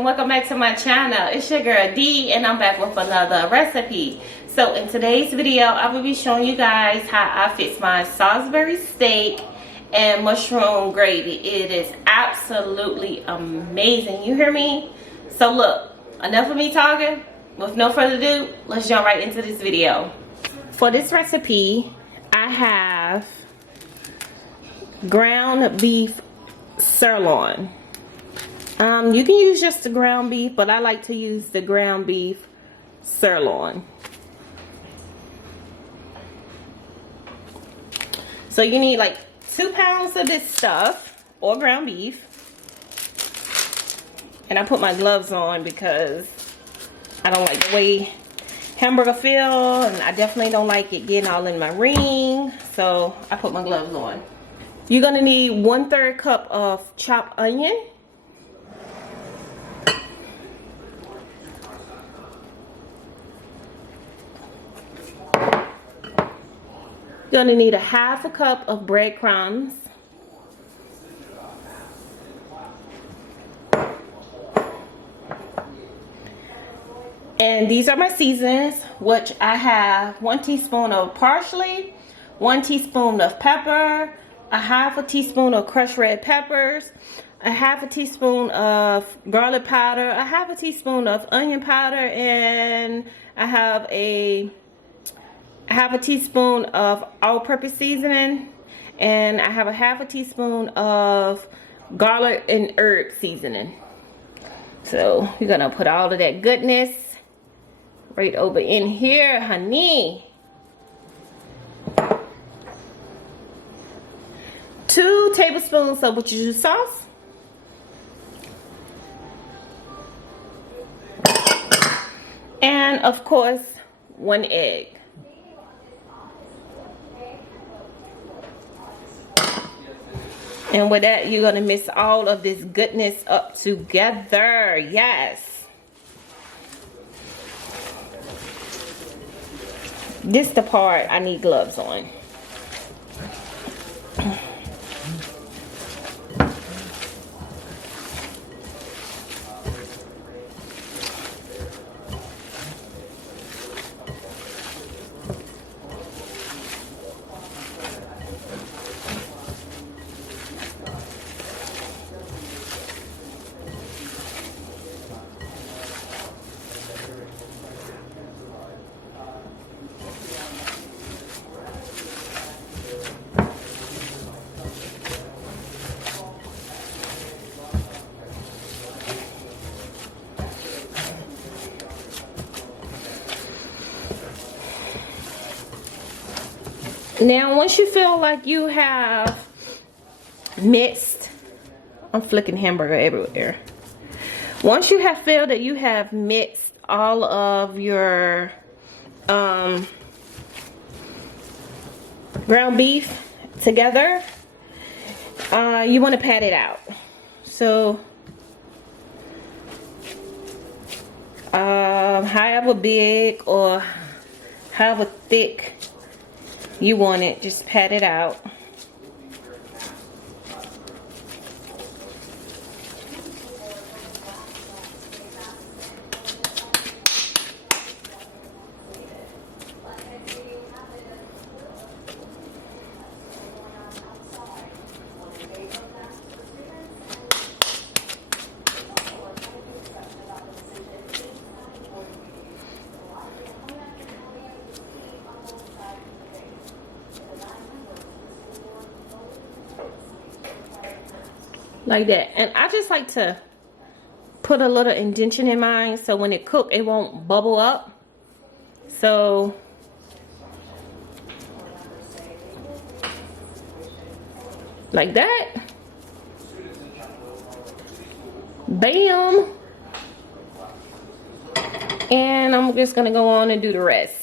and welcome back to my channel. It's your girl D and I'm back with another recipe. So in today's video I will be showing you guys how I fix my Salisbury steak and mushroom gravy. It is absolutely amazing, you hear me? So look, enough of me talking. With no further ado, let's jump right into this video. For this recipe I have ground beef sirloin. You can use just the ground beef, but I like to use the ground beef sirloin. So you need like 2 pounds of this stuff, or ground beef. And I put my gloves on because I don't like the way hamburger feel, and I definitely don't like it getting all in my ring. So I put my gloves on. You're gonna need 1/3 cup of chopped onion. You're gonna need 1/2 cup of breadcrumbs. And these are my seasonings, which I have 1 teaspoon of parsley, 1 teaspoon of pepper, 1/2 teaspoon of crushed red peppers, 1/2 teaspoon of garlic powder, 1/2 teaspoon of onion powder, and I have a 1/2 teaspoon of all-purpose seasoning, and I have 1/2 teaspoon of garlic and herb seasoning. So you're gonna put all of that goodness right over in here, honey. 2 tablespoons of barbecue sauce. And of course, 1 egg. And with that, you're gonna mix all of this goodness up together. Yes. This the part I need gloves on. Now, once you feel like you have mixed, I'm flicking hamburger everywhere. Once you have feel that you have mixed all of your ground beef together, you want to pat it out. So, however big or however thick you want it, just pat it out. Like that. And I just like to put a little indentation in mine so when it cooks it won't bubble up. So like that. Bam. And I'm just gonna go on and do the rest.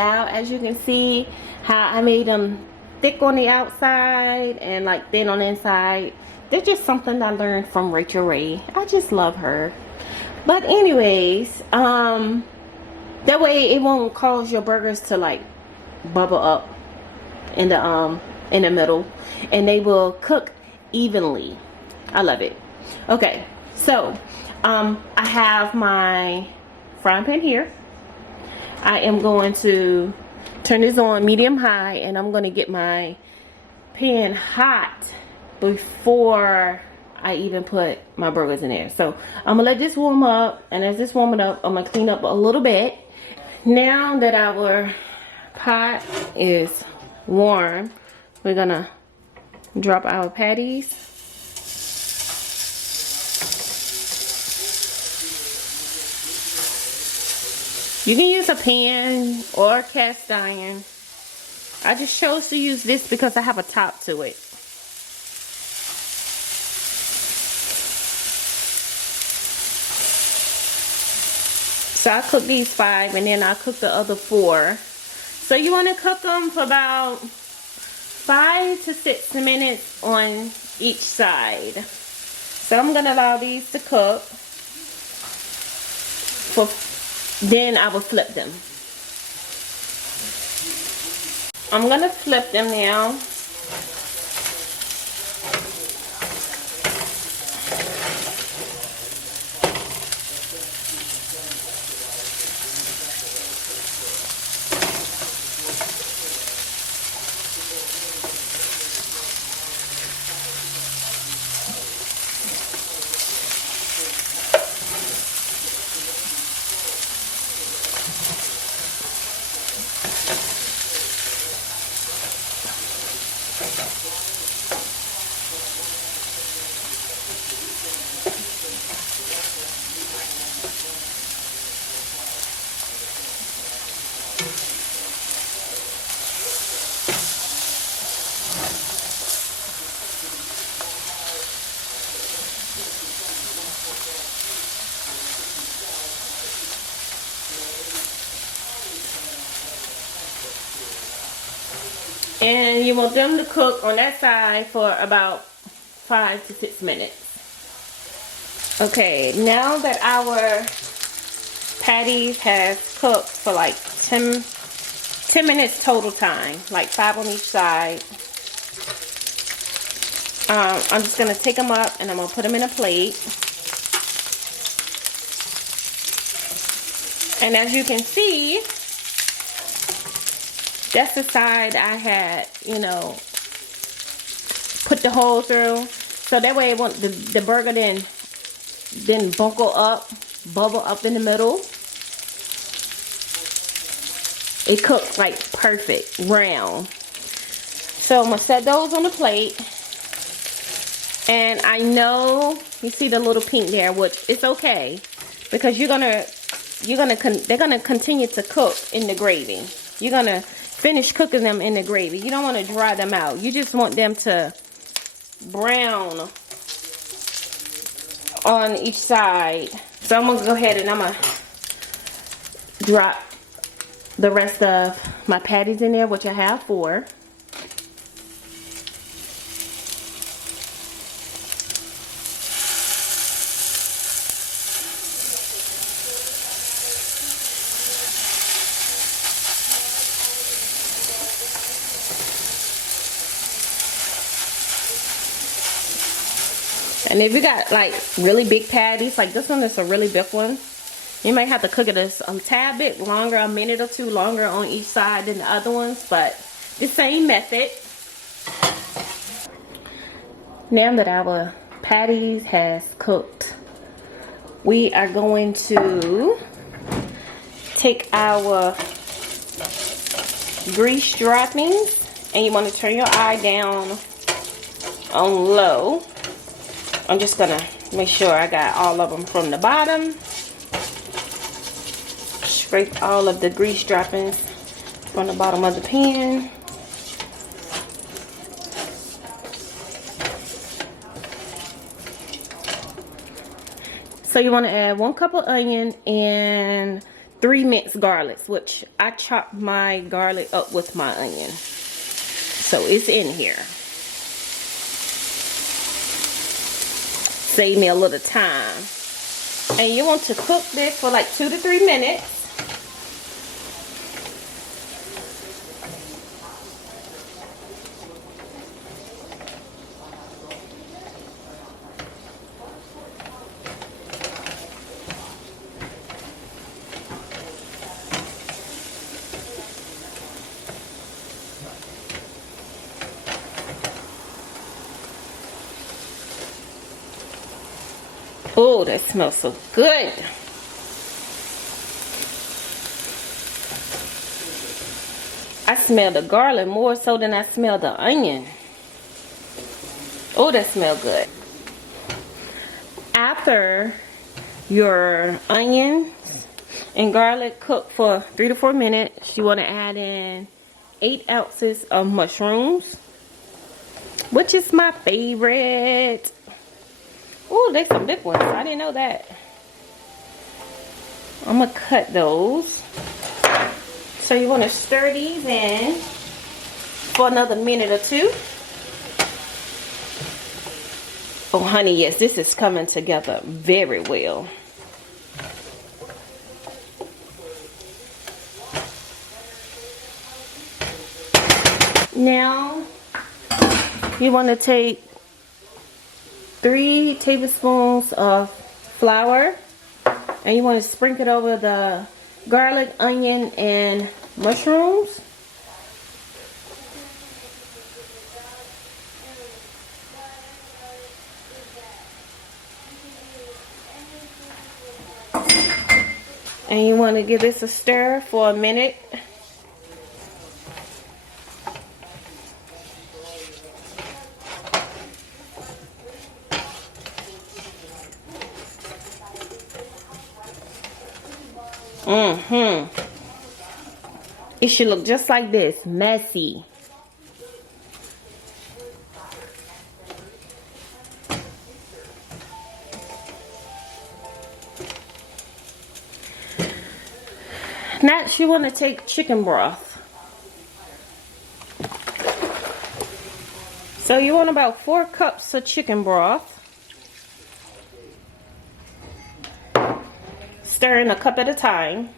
out. As you can see how I made them thick on the outside and like thin on the inside. They're just something I learned from Rachel Ray. I just love her. But anyways, that way it won't cause your burgers to like bubble up in the middle, and they will cook evenly. I love it. Okay, so I have my frying pan here. I am going to turn this on medium high, and I'm going to get my pan hot before I even put my burgers in there. So I'm gonna let this warm up, and as this warming up, I'm gonna clean up a little bit. Now that our pot is warm, we're gonna drop our patties. You can use a pan or cast iron. I just chose to use this because I have a top to it. So I cook these 5, and then I cook the other 4. So you want to cook them for about 5 to 6 minutes on each side. So I'm going to allow these to cook. Then I will flip them. I'm going to flip them now. And you want them to cook on that side for about 5 to 6 minutes. Okay, now that our patties have cooked for like 10 minutes total time, like 5 on each side, I'm just going to take them up and I'm going to put them in a plate. And as you can see, that's the side I had, you know, put the hole through. So that way it won't, the burger then bubble up in the middle. It cooks like perfect, round. So I'm going to set those on the plate. And I know, you see the little pink there, which it's okay. Because they're gonna continue to cook in the gravy. You're gonna finish cooking them in the gravy. You don't want to dry them out. You just want them to brown on each side. So I'm gonna go ahead and I'm gonna drop the rest of my patties in there, which I have 4. And if you got like really big patties, like this one is a really big one, you might have to cook it a tad bit longer, a minute or 2 longer on each side than the other ones, but the same method. Now that our patties has cooked, we are going to take our grease droppings, and you want to turn your eye down on low. I'm just gonna make sure I got all of them from the bottom. Scrape all of the grease droppings from the bottom of the pan. So you want to add 1 cup of onion and 3 minced garlics, which I chopped my garlic up with my onion. So it's in here. Save me a little time. And you want to cook this for like 2 to 3 minutes. Oh, that smells so good. I smell the garlic more so than I smell the onion. Oh, that smells good. After your onions and garlic cook for 3 to 4 minutes, you want to add in 8 ounces of mushrooms, which is my favorite. Oh, there's some big ones. I didn't know that. I'm going to cut those. So you want to stir these in for another minute or 2. Oh, honey, yes, this is coming together very well. Now, you want to take 3 tablespoons of flour, and you want to sprinkle it over the garlic, onion, and mushrooms. And you want to give this a stir for a minute. It should look just like this, messy. Next, you want to take chicken broth. So you want about 4 cups of chicken broth. Stir in a cup at a time.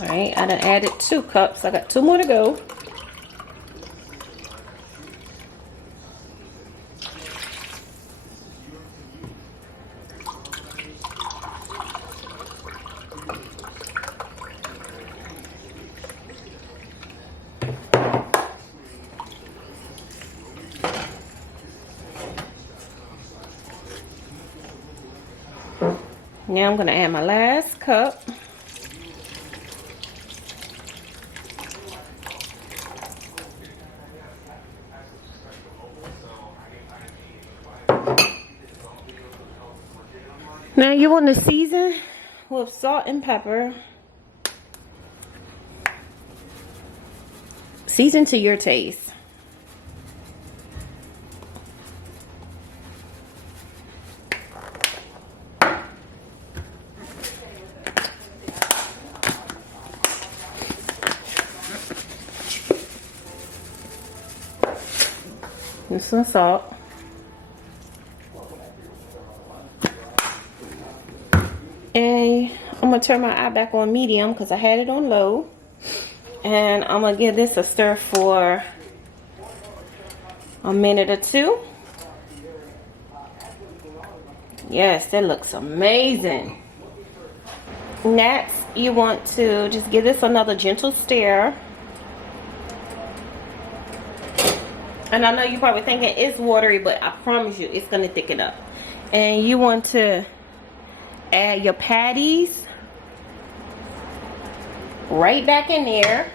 Alright, I done added 2 cups. I got 2 more to go. Now I'm going to add my last cup. Now you want to season with salt and pepper. Season to your taste. And some salt. And I'm going to turn my eye back on medium because I had it on low. And I'm going to give this a stir for a minute or 2. Yes, that looks amazing. Next, you want to just give this another gentle stir. And I know you're probably thinking it's watery, but I promise you it's going to thicken up. And you want to add your patties right back in there.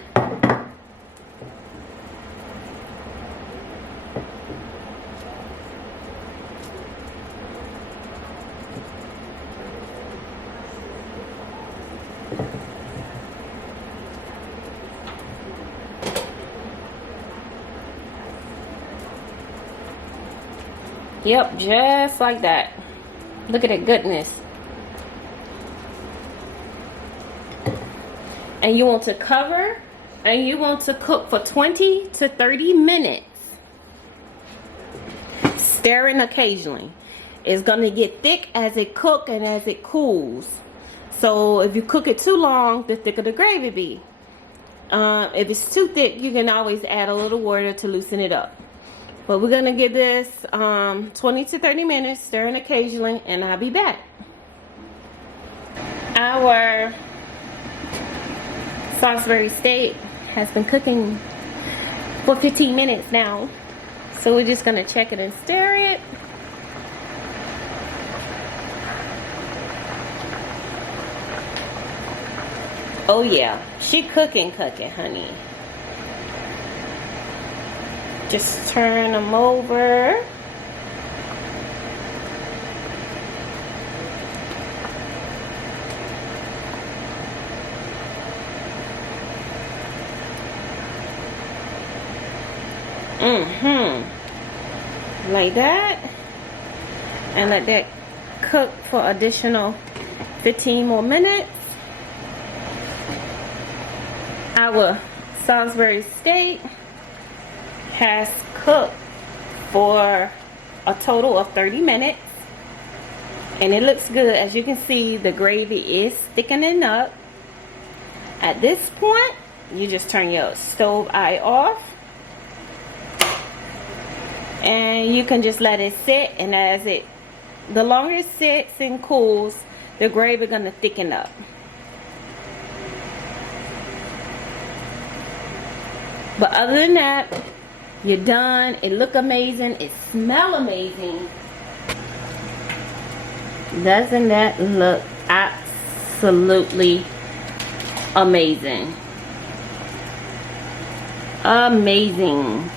Yep, just like that. Look at that goodness. And you want to cover and you want to cook for 20 to 30 minutes. Stirring occasionally. It's going to get thick as it cooks and as it cools. So if you cook it too long, the thicker the gravy be. If it's too thick, you can always add a little water to loosen it up. But we're going to give this 20 to 30 minutes, stirring occasionally, and I'll be back. Our Salisbury steak has been cooking for 15 minutes now. So we're just going to check it and stir it. Oh yeah, she cooking, honey. Just turn them over. Like that. And let that cook for additional 15 more minutes. Our Salisbury steak has cooked for a total of 30 minutes. And it looks good. As you can see, the gravy is thickening up. At this point, you just turn your stove eye off. And you can just let it sit, and the longer it sits and cools, the gravy is going to thicken up. But other than that, you're done. It look amazing. It smell amazing. Doesn't that look absolutely amazing? Amazing.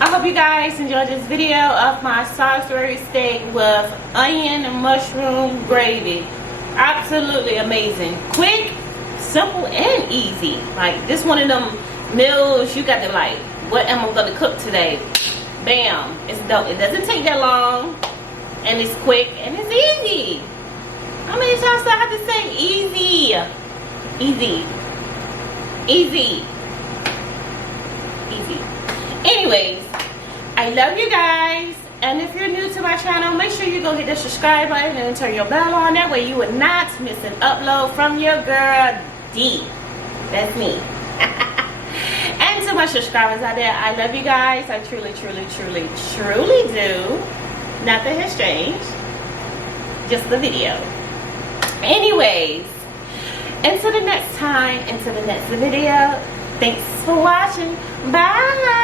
I hope you guys enjoyed this video of my Salisbury steak with onion and mushroom gravy. Absolutely amazing. Quick, simple, and easy. Like, this one of them meals you got to like, what am I going to cook today? Bam. It's dope. It doesn't take that long. And it's quick and it's easy. How many times do I have to say easy? Easy. Easy. Easy. Anyways, I love you guys. And if you're new to my channel, make sure you go hit the subscribe button and turn your bell on. That way you would not miss an upload from your girl D. That's me. And to my subscribers out there, I love you guys. I truly, truly, truly, truly do. Nothing has changed. Just the video. Anyways, until the next time, until the next video, thanks for watching. Bye.